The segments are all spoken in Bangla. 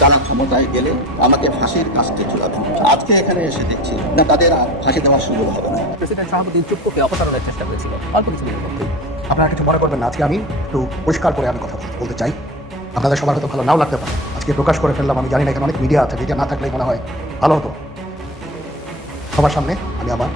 তারা ক্ষমতায় গেলে আমাকে ফাঁসির কাজটি ঝুলাবেন আজকে এখানে এসে দেখছি না তাদের আর ফাঁসি দেওয়ার সুযোগ হবে না। প্রেসিডেন্ট শাহাবুদ্দিন চুপ্পুকে অপসারণের চেষ্টা করেছিল। অল্প কিছুদিনের আপনারা কিছু মনে করবেন না আজকে আমি একটু পরিষ্কার করে আমি কথা বলতে চাই। আপনাদের সবার হয়তো ভালো নাও লাগতে পারে। আজকে প্রকাশ করে ফেললাম আমি জানি না এখানে অনেক মিডিয়া আছে মিডিয়া না থাকলে মনে হয় ভালো হতো। সবার সামনে আমি আমার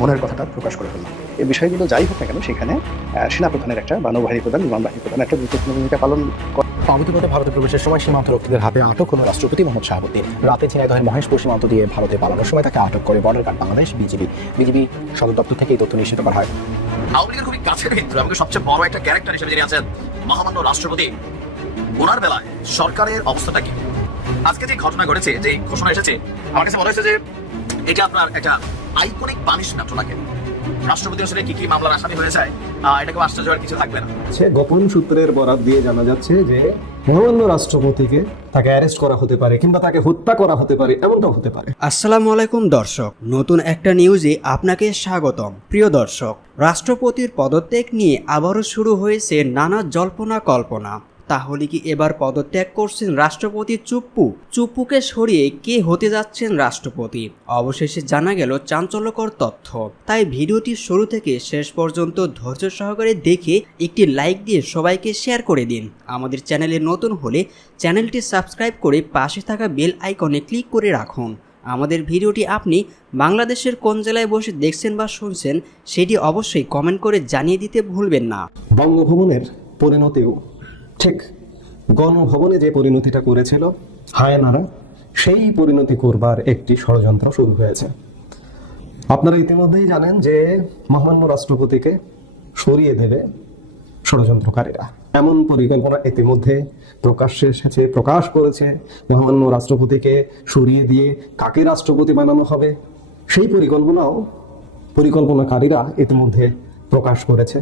মনের কথাটা প্রকাশ করে ফেললাম। এই বিষয়গুলো যাই হোক না কেন সেখানে আহ, সেনাপ্রধানের একটা বা নৌবাহিনী প্রধান বিমান বাহিনী প্রধান একটা গুরুত্বপূর্ণ ভূমিকা পালন করে অবৈধভাবে ভারতে প্রবেশের সময় সীমান্ত রক্ষীদের হাতে আটক হল রাষ্ট্রপতি মোহাম্মদ শাহাবুদ্দিন। রাতে ঝিনাইদহের মহেশপুর সীমান্ত দিয়ে ভারতে পালানোর সময় তাকে আটক করে border guard Bangladesh, BGB. BGB সদর দপ্তর থেকে এই তথ্য নিশ্চিত করা হয়। আওয়ামী লীগের খুবই কাছের মিত্র এবং সবচেয়ে বড় একটা ক্যারেক্টার হিসেবে যিনি আছেন মহামান্য রাষ্ট্রপতি, ওনার বেলায় সরকারের অবস্থাটা কি? আজকে যে ঘটনা ঘটেছে, যে ঘোষণা এসেছে, আমার কাছে মনে হয়েছে যে এটা আপনার একটা আইকনিক পানিশমেন্ট ওনাকে। রাষ্ট্রপতি আসলে কি কি মামলার আসামি হয়ে যায় আহ, এটা কেউ আশ্চর্য হওয়ার কিছু থাকবে না। হচ্ছে গোপন সূত্রের বরাত দিয়ে জানা যাচ্ছে যে মহামান্য রাষ্ট্রপতিকে তাকে অ্যারেস্ট করা হতে পারে কিংবা তাকে হত্যা করা হতে পারে এমনটাও হতে পারে। আসসালামু আলাইকুম দর্শক নতুন একটা নিউজে আপনাকে স্বাগতম। প্রিয় দর্শক রাষ্ট্রপতির পদত্যাগ নিয়ে আবারও শুরু হয়েছে নানা জল্পনা কল্পনা। তাহলে কি এবার পদত্যাগ করছেন রাষ্ট্রপতি চুপ্পু? চুপ্পুকে সরিয়ে কে হতে যাচ্ছেন রাষ্ট্রপতি? অবশেষে জানা গেল চাঞ্চল্যকর তথ্য। তাই ভিডিওটি শুরু থেকে শেষ পর্যন্ত ধৈর্য সহকারে দেখে একটি লাইক দিয়ে সবাইকে শেয়ার করে দিন। আমাদের চ্যানেলে নতুন হলে চ্যানেলটি সাবস্ক্রাইব করে পাশে থাকা বেল আইকনে ক্লিক করে রাখুন। আমাদের ভিডিওটি আপনি বাংলাদেশের কোন জেলায় বসে দেখছেন বা শুনছেন, সেটি অবশ্যই কমেন্ট করে জানিয়ে দিতে ভুলবেন না। বঙ্গভবনের পরিণতিও ঠিক গণভবনে যে পরিণতিটা করেছিল, হায়নারা, সেই পরিণতি করবার একটি ষড়যন্ত্র শুরু হয়েছে। আপনারা ইতিমধ্যেই জানেন যে মহামান্য রাষ্ট্রপতিকে সরিয়ে দেবে ষড়যন্ত্রকারীরা। এমন পরিকল্পনা ইতিমধ্যে প্রকাশ্যে এসেছে, প্রকাশ করেছে। মহামান্য রাষ্ট্রপতিকে সরিয়ে দিয়ে কাকে রাষ্ট্রপতি বানানো হবে, সেই পরিকল্পনাও পরিকল্পনাকারীরা ইতিমধ্যে প্রকাশ করেছে।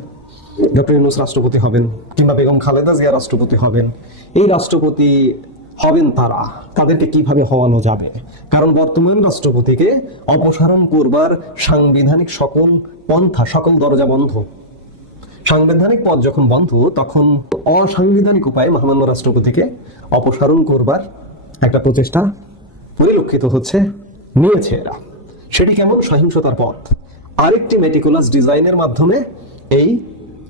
ডক্টর ইউনুস রাষ্ট্রপতি হবেন কিংবা বেগম খালেদা জিয়া রাষ্ট্রপতি হবেন, এই রাষ্ট্রপতি হবেন তারা। তাদেরকে কীভাবে হওয়ানো যাবে? কারণ বর্তমান রাষ্ট্রপতিকে অপসারণ করবার সাংবিধানিক সকল পন্থা, সকল দরজা বন্ধ। সাংবিধানিক পদ যখন বন্ধ, তখন অসাংবিধানিক উপায়ে মহামান্য রাষ্ট্রপতিকে অপসারণ করবার একটা প্রচেষ্টা পরিলক্ষিত হচ্ছে, নিয়েছে এরা। সেটি কেমন? সহিংসতার পথ। আরেকটি মেটিকুলাস ডিজাইনের মাধ্যমে এই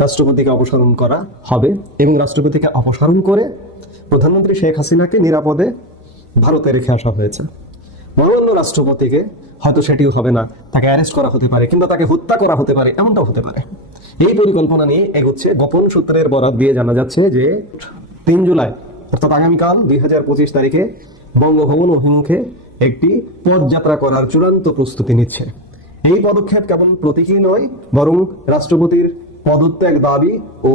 রাষ্ট্রপতিকে অপসারণ করা হবে এবং রাষ্ট্রপতিকে অপসারণ করে প্রধানমন্ত্রী শেখ হাসিনাকে নিরাপদে ভারতে রেখে আসা হয়েছে। অন্য রাষ্ট্রপতিকে হয়তো সেটিও হবে না। তাকে অ্যারেস্ট করা হতে পারে কিংবা তাকে হত্যা করা হতে পারে, এমনটাও হতে পারে। এই পরিকল্পনা নিয়ে এগোচ্ছে গোপন সূত্রের বরাত দিয়ে জানা যাচ্ছে যে তিন জুলাই, অর্থাৎ আগামীকাল দুই হাজার পঁচিশ তারিখে বঙ্গভবন অভিমুখে একটি পদযাত্রা করার চূড়ান্ত প্রস্তুতি নিচ্ছে। এই পদক্ষেপ কেবল প্রতীকী নয়, বরং রাষ্ট্রপতির পদত্যাগ দাবি ও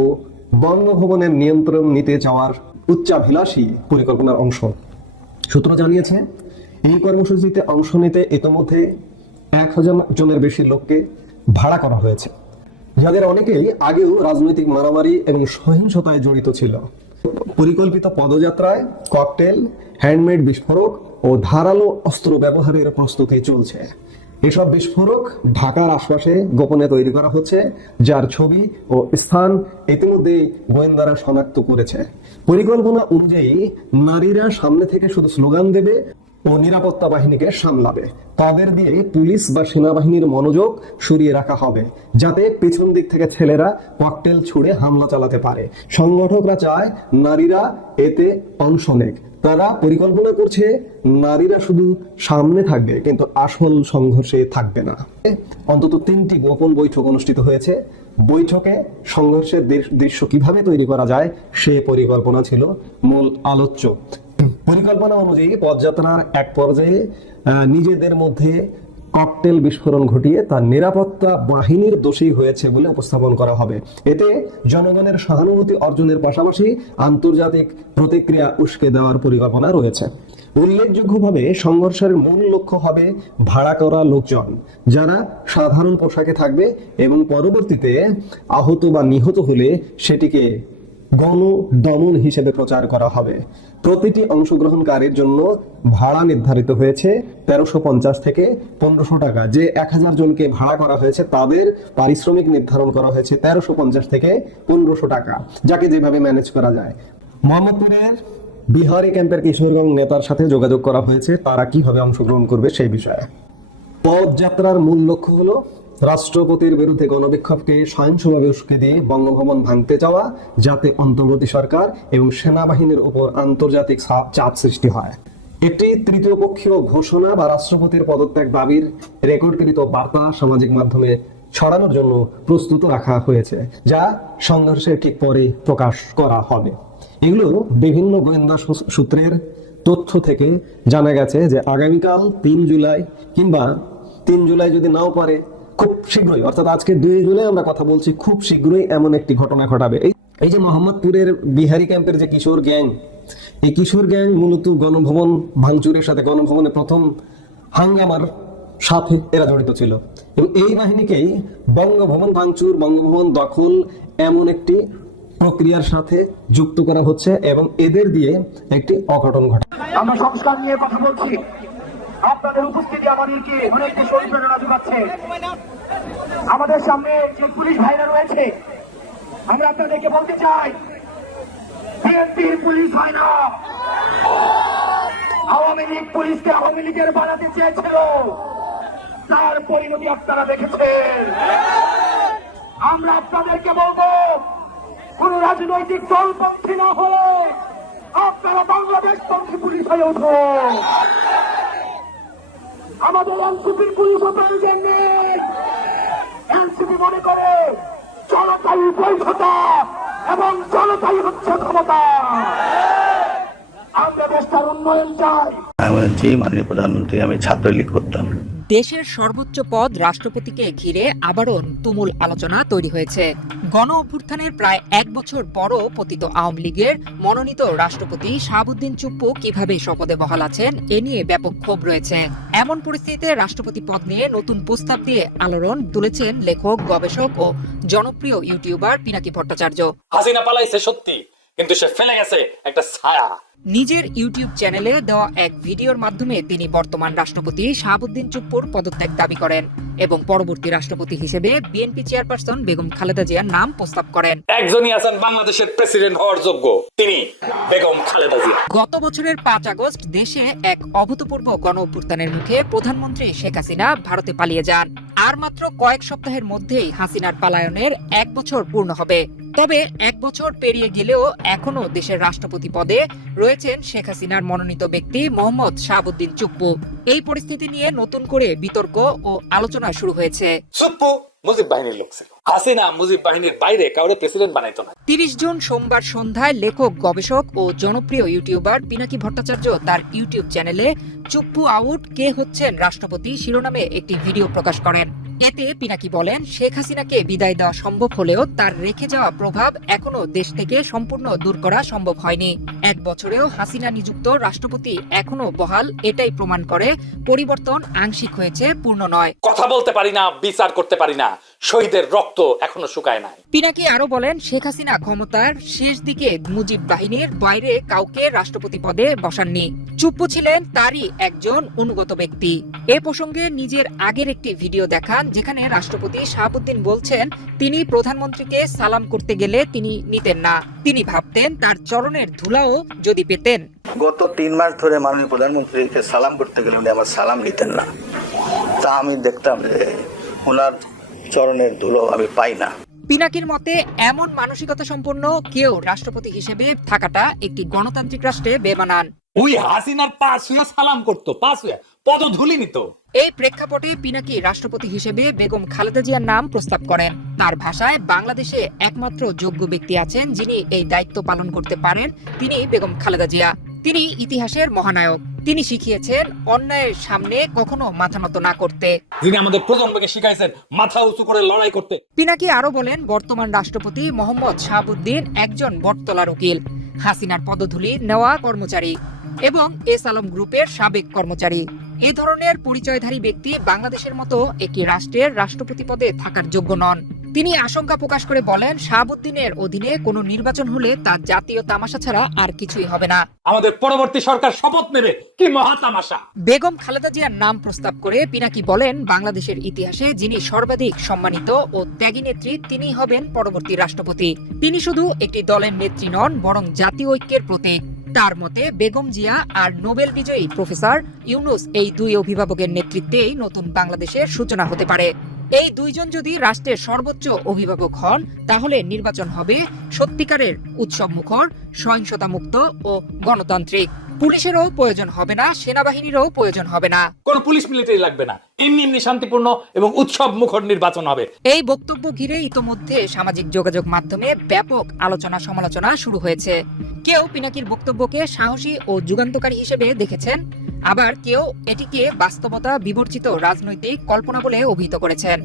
বঙ্গভবনের নিয়ন্ত্রণ নিতে চাওয়ার উচ্চাভিলাষী পরিকল্পনার অংশ। সূত্র জানিয়েছে, এই কর্মসূচিতে অংশ নিতে ইতোমধ্যে এক হাজার জনের বেশি লোককে ভাড়া করা হয়েছে, যাদের অনেকেই আগেও রাজনৈতিক মারামারি এবং সহিংসতায় জড়িত ছিল। পরিকল্পিত পদযাত্রায় ককটেল, হ্যান্ডমেড বিস্ফোরক ও ধারালো অস্ত্র ব্যবহারের প্রস্তুতি চলছে। এসব বিস্ফোরক ঢাকার আশপাশে গোপনে তৈরি করা হচ্ছে, যার ছবি ও স্থান ইতিমধ্যেই গোয়েন্দারা শনাক্ত করেছে। পরিকল্পনা অনুযায়ী, নারীরা সামনে থেকে শুধু স্লোগান দেবে ও নিরাপত্তা বাহিনীকে সামলাবে। তাদের দিয়ে পুলিশ বা সেনাবাহিনীর মনোযোগ সরিয়ে রাখা হবে, যাতে পেছন দিক থেকে ছেলেরা ককটেল ছুড়ে হামলা চালাতে পারে। সংগঠকরা চায়, নারীরা এতে অংশ নেক। তারা পরিকল্পনা করছে নারীরা শুধু সামনে থাকবে, কিন্তু আসল সংঘর্ষে থাকবে না। অন্তত তিনটি গোপন বৈঠক অনুষ্ঠিত হয়েছে। বৈঠকে সংঘর্ষের দৃশ্য কীভাবে তৈরি করা যায়, সে পরিকল্পনা ছিল মূল আলোচ্য। পরিকল্পনা অনুযায়ী পদযাত্রার এক পর্যায়ে নিজেদের মধ্যে ককটেল বিস্ফোরণ ঘটিয়ে তার নিরাপত্তা বাহিনীর দোষী হয়েছে বলে উপস্থাপন করা হবে। এতে জনগণের সহানুভূতি অর্জনের পাশাপাশি আন্তর্জাতিক প্রতিক্রিয়া উস্কে দেওয়ার পরিকল্পনা রয়েছে। উল্লেখযোগ্যভাবে সংঘর্ষের মূল লক্ষ্য হবে ভাড়া করা লোকজন, যারা সাধারণ পোশাকে থাকবে এবং পরবর্তীতে আহত বা নিহত হলে সেটিকে গণ দমন হিসেবে প্রচার করা হবে। প্রতিটি অংশগ্রহণকারীর জন্য ভাড়া নির্ধারিত হয়েছে তেরোশো পঞ্চাশ থেকে পনেরোশো টাকা। যে এক হাজার জনকে ভাড়া করা হয়েছে, তাদের পারিশ্রমিক নির্ধারণ করা হয়েছে তেরোশো পঞ্চাশ থেকে পনেরোশো টাকা, যাকে যেভাবে ম্যানেজ করা যায়। মোহাম্মদপুরের বিহারি ক্যাম্পের কিশোরগঞ্জ নেতার সাথে যোগাযোগ করা হয়েছে, তারা কীভাবে অংশগ্রহণ করবে সেই বিষয়ে। পদযাত্রার মূল লক্ষ্য হলো রাষ্ট্রপতির বিরুদ্ধে গণবিক্ষোভকে সহিংসভাবে উস্কে দিয়ে বঙ্গভবন ভাঙতে চাওয়া, যাতে অন্তর্বর্তী সরকার এবং সেনাবাহিনীর উপর আন্তর্জাতিক চাপ সৃষ্টি হয়। একটি তৃতীয় পক্ষীয় ঘোষণা বা রাষ্ট্রপতির পদত্যাগ দাবির রেকর্ডকৃত বার্তা সামাজিক মাধ্যমে ছড়ানোর জন্য প্রস্তুত রাখা হয়েছে, যা সংঘর্ষের ঠিক পরে প্রকাশ করা হবে। এগুলো বিভিন্ন গোয়েন্দা সূত্রের তথ্য থেকে জানা গেছে যে আগামীকাল তিন জুলাই কিংবা তিন জুলাই যদি নাও পারে খুব শীঘ্রই, অর্থাৎ আজকে দুই জুলাই আমরা কথা বলছি, খুব শীঘ্রই এমন একটি ঘটনা ঘটাবে। এই যে মোহাম্মদপুরের বিহারি ক্যাম্পের যে কিশোর গ্যাং, এই কিশোর গ্যাং মূলত গণভবন ভাঙচুরের সাথে, গণভবনে প্রথম হাঙ্গামার সাথে এরা জড়িত ছিল। এবং এই বাহিনীকেই বঙ্গভবন ভাঙচুর, বঙ্গভবন দখল এমন একটি প্রক্রিয়ার সাথে যুক্ত করা হচ্ছে এবং এদের দিয়ে একটি অঘটন ঘটে। আমরা সংস্কার নিয়ে কথা বলছি। আপনাদের উপস্থিতি আমাদেরকে অনেক বেশি অনুপ্রেরণা যোগাচ্ছে আমাদের সামনে যে পুলিশ ভাইরা রয়েছে, আমরা আপনাদেরকে বলতে চাই, বিএনপির পুলিশ হয় না। আওয়ামী লীগ পুলিশকে আওয়ামী লীগের বানাতে চেয়েছিল। তার পরিণতি আপনারা দেখেছেন। আমরা আপনাদেরকে বলব, কোন রাজনৈতিক দলপন্থী না হলে আপনারা বাংলাদেশ পন্থী পুলিশ হয়ে উঠুন। আমাদের এনসিপির পুলিশও প্রয়োজন নেই। এনসিপি মনে করে জনতাই বৈধতা এবং জনতাই হচ্ছে ক্ষমতা। আমরা দেশটার উন্নয়ন চাই। আমি মাননীয় প্রধানমন্ত্রী, আমি ছাত্রলীগ করতাম। দেশের সর্বোচ্চ পদ রাষ্ট্রপতিকে ঘিরে আবারও তুমুল আলোচনা তৈরি হয়েছে। গণ অভ্যুত্থানের প্রায় এক বছর পরও পতিত আওয়ামী লীগের মনোনীত রাষ্ট্রপতি শাহাবুদ্দিন চুপ্পু কীভাবে শপথে বহাল আছেন, এ নিয়ে ব্যাপক ক্ষোভ রয়েছে। এমন পরিস্থিতিতে রাষ্ট্রপতি পদ নিয়ে নতুন প্রস্তাব দিয়ে আলোড়ন তুলেছেন লেখক, গবেষক ও জনপ্রিয় ইউটিউবার পিনাকি ভট্টাচার্য। হাসিনা পালাইছে সত্যি, কিন্তু সে ফেলে গেছে একটা ছায়া। নিজের ইউটিউব চ্যানেলে দেওয়া এক ভিডিওর মাধ্যমে তিনি বর্তমান রাষ্ট্রপতি শাহাবুদ্দিন চুপ্পুর পদত্যাগ দাবি করেন এবং পরবর্তী রাষ্ট্রপতি হিসেবে বিএনপি চেয়ারপারসন বেগম খালেদা জিয়ার নাম প্রস্তাব করেন। একজনই আছেন বাংলাদেশের প্রেসিডেন্ট হওয়ার যোগ্য তিনি বেগম খালেদা জিয়া। গত বছরের পাঁচ আগস্ট দেশে এক অভূতপূর্ব গণ অভ্যুত্থানের মুখে প্রধানমন্ত্রী শেখ হাসিনা ভারতে পালিয়ে যান। আর মাত্র কয়েক সপ্তাহের মধ্যেই হাসিনার পালায়নের এক বছর পূর্ণ হবে। তবে এক বছর পেরিয়ে গেলেও এখনও দেশের রাষ্ট্রপতি পদে রয়েছেন শেখ হাসিনার মনোনীত ব্যক্তি মোহাম্মদ শাহাবুদ্দিন চুপ্পু। এই পরিস্থিতি নিয়ে নতুন করে বিতর্ক ও আলোচনা শুরু হয়েছে। সুপ্পু মুজিব বাহিনীর লোক ছিল। হাসিনা মুজিব বাহিনীর বাইরে কাউরে প্রেসিডেন্ট বানাইতো না। তিরিশ জুন সোমবার সন্ধ্যায় লেখক গবেষক ও জনপ্রিয় ইউটিউবার পিনাকি ভট্টাচার্য তার ইউটিউব চ্যানেলে চুপ্পু আউট কে হচ্ছেন রাষ্ট্রপতি শিরোনামে একটি ভিডিও প্রকাশ করেন। এতে পিনাকি বলেন, শেখ হাসিনাকে বিদায় দেওয়া সম্ভব হলেও তার রেখে যাওয়া প্রভাব এখনও দেশ থেকে সম্পূর্ণ দূর করা সম্ভব হয়নি। এক বছরেও হাসিনা নিযুক্ত রাষ্ট্রপতি এখনও বহাল, এটাই প্রমাণ করে, পরিবর্তন আংশিক হয়েছে, পূর্ণ নয়। কথা বলতে পারি না, বিচার করতে পারি না। শহীদের রক্ত এখনও শুকায় নাই। পিনাকি আরও বলেন শেখ হাসিনা ক্ষমতার শেষ দিকে মুজিব বাহিনীর বাইরে কাউকে রাষ্ট্রপতি পদে বসাননি। চুপ্পু ছিলেন তারই একজন অনুগত ব্যক্তি। এ প্রসঙ্গে নিজের আগের একটি ভিডিও দেখান যেখানে রাষ্ট্রপতি শাহাবুদ্দিন বলছেন তিনি প্রধানমন্ত্রীকে সালাম করতে গেলে তিনি নিতেন না। তিনি ভাবতেন তার চরণের ধুলাও যদি পেতেন। গত তিন মাস ধরে মাননীয় প্রধানমন্ত্রীকে সালাম করতে গেলে উনি আমার সালাম নিতেন না। তা আমি দেখতাম যে ওনার চরণের ধুলো। আমি পাই না। পিনাকির মতে এমন মানসিকতা সম্পন্ন কেউ রাষ্ট্রপতি হিসেবে থাকাটা একটি গণতান্ত্রিক রাষ্ট্রে বেমানান। ওই হাসিনার পা শুয়ে সালাম করতো পা শুয়ে পদধূলি নিত। এই প্রেক্ষাপটে পিনাকি রাষ্ট্রপতি হিসেবে বেগম খালেদা জিয়ার নাম প্রস্তাব করেন। তার ভাষায় বাংলাদেশে একমাত্র যোগ্য ব্যক্তি আছেন যিনি এই দায়িত্ব পালন করতে পারেন তিনি বেগম খালেদা জিয়া। তিনি ইতিহাসের মহানায়ক। তিনি শিখিয়েছেন অন্যায়ের সামনে কখনো মাথা নত না করতে। যিনি আমাদের প্রজন্মকে শিখাইছেন মাথা উঁচু করে লড়াই করতে। পিনাকি আরও বলেন বর্তমান রাষ্ট্রপতি মোহাম্মদ শাহাবুদ্দিন একজন বটতলার উকিল। হাসিনার পদধূলি নেওয়া কর্মচারী। এবং এস আলম গ্রুপের সাবেক কর্মচারী। এ ধরনের পরিচয়ধারী ব্যক্তি বাংলাদেশের মতো একটি রাষ্ট্রের রাষ্ট্রপতি পদে থাকার যোগ্য নন। তিনি আশঙ্কা প্রকাশ করে বলেন শাহাবুদ্দিনের অধীনে কোনো নির্বাচন হলে তা জাতীয় তামাশা ছাড়া আর কিছুই হবে না। আমাদের পরবর্তী সরকার শপথ নেবে কি মহা তামাশা বেগম খালেদা জিয়ার নাম প্রস্তাব করে পিনাকি বলেন বাংলাদেশের ইতিহাসে যিনি সর্বাধিক সম্মানিত ও ত্যাগী নেত্রী তিনি হবেন পরবর্তী রাষ্ট্রপতি। তিনি শুধু একটি দলের নেত্রী নন বরং জাতীয় ঐক্যের প্রতীক। তার মতে, বেগম জিয়া আর নোবেল বিজয়ী প্রফেসর ইউনুস এই দুই অভিভাবকের নেতৃত্বেই নতুন বাংলাদেশের সূচনা হতে পারে। এই দুইজন যদি রাষ্ট্রের সর্বোচ্চ অভিভাবক হন, তাহলে নির্বাচন হবে সত্যিকারের উৎসব মুখর সহিংসতা মুক্ত ও গণতান্ত্রিক। পুলিশেরও প্রয়োজন হবে না সেনাবাহিনীরও প্রয়োজন হবে না। কোনো পুলিশ মিলিটারি লাগবে না। এমনি এমনি শান্তিপূর্ণ এবং উৎসব মুখর নির্বাচন হবে। এই বক্তব্য ঘিরে ইতোমধ্যে সামাজিক যোগাযোগ মাধ্যমে ব্যাপক আলোচনা সমালোচনা শুরু হয়েছে। কেউ পিনাকির বক্তব্যকে সাহসী ও যুগান্তকারী হিসেবে দেখেছেন আবার কেউ এটিকে বাস্তবতা বিবর্জিত রাজনৈতিক কল্পনা বলে অভিহিত করেছেন।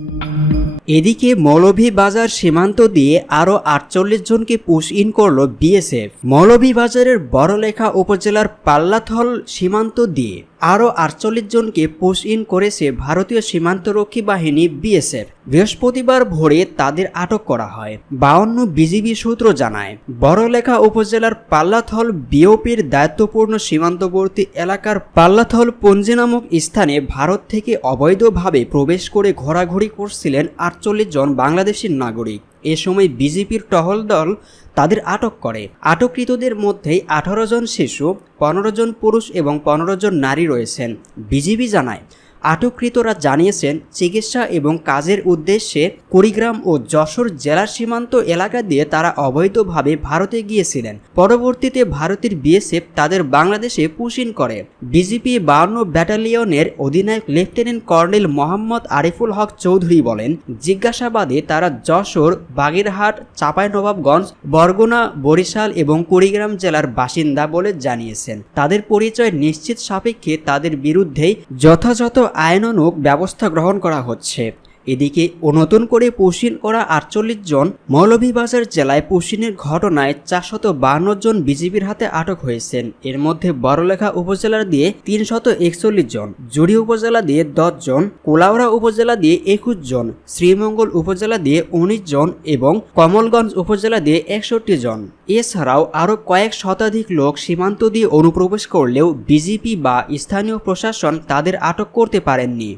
এদিকে মৌলভীবাজার সীমান্ত দিয়ে আরও আটচল্লিশ জনকে পুশ ইন করল বিএসএফ মৌলভীবাজারের বড়লেখা উপজেলার পাল্লাথল সীমান্ত দিয়ে আরও আটচল্লিশ জনকে পুশ ইন করেছে ভারতীয় সীমান্তরক্ষী বাহিনী বিএসএফ বৃহস্পতিবার ভোরে তাদের আটক করা হয়, বাউন্ন বিজিবি সূত্র জানায়। বড়লেখা উপজেলার পাল্লাথল বিওপির দায়িত্বপূর্ণ সীমান্তবর্তী এলাকার পাল্লাথল পঞ্জি নামক স্থানে ভারত থেকে অবৈধভাবে প্রবেশ করে ঘোরাঘুরি করছিলেন আটচল্লিশ জন বাংলাদেশি নাগরিক। এ সময় বিজেপির টহল দল তাদের আটক করে। আটককৃতদের মধ্যে আঠারো জন শিশু, পনেরো জন পুরুষ এবং পনেরো জন নারী রয়েছেন। বিজিবি জানায় আটককৃতরা জানিয়েছেন, চিকিৎসা এবং কাজের উদ্দেশ্যে কুড়িগ্রাম ও যশোর জেলার সীমান্ত এলাকা দিয়ে তারা অবৈধভাবে ভারতে গিয়েছিলেন। পরবর্তীতে ভারতের বিএসএফ তাদের বাংলাদেশে পুশিন করে। বিজিপি বাউন্ন ব্যাটালিয়নের অধিনায়ক লেফটেন্যান্ট কর্নেল মোহাম্মদ আরিফুল হক চৌধুরী বলেন, জিজ্ঞাসাবাদে তারা যশোর, বাগেরহাট, চাঁপাইনবাবগঞ্জ, বরগুনা, বরিশাল এবং কুড়িগ্রাম জেলার বাসিন্দা বলে জানিয়েছেন। তাদের পরিচয় নিশ্চিত সাপেক্ষে তাদের বিরুদ্ধেই যথাযথ আইনানুগ ব্যবস্থা গ্রহণ করা হচ্ছে। এদিকে নতুন করে পুশিন করা আটচল্লিশ জন মৌলভীবাজার জেলায় পুশিনের ঘটনায় চারশত বান্ন জন বিজিবির হাতে আটক হয়েছেন। এর মধ্যে বড়লেখা উপজেলা দিয়ে তিনশত একচল্লিশ জন, জুড়ি উপজেলা দিয়ে দশ জন, কোলাউড়া উপজেলা দিয়ে একুশ জন, শ্রীমঙ্গল উপজেলা দিয়ে উনিশ জন এবং কমলগঞ্জ উপজেলা দিয়ে একষট্টি জন। এছাড়াও আরও কয়েক শতাধিক লোক সীমান্ত দিয়ে অনুপ্রবেশ করলেও বিজেপি বা স্থানীয় প্রশাসন তাদের আটক করতে পারেননি।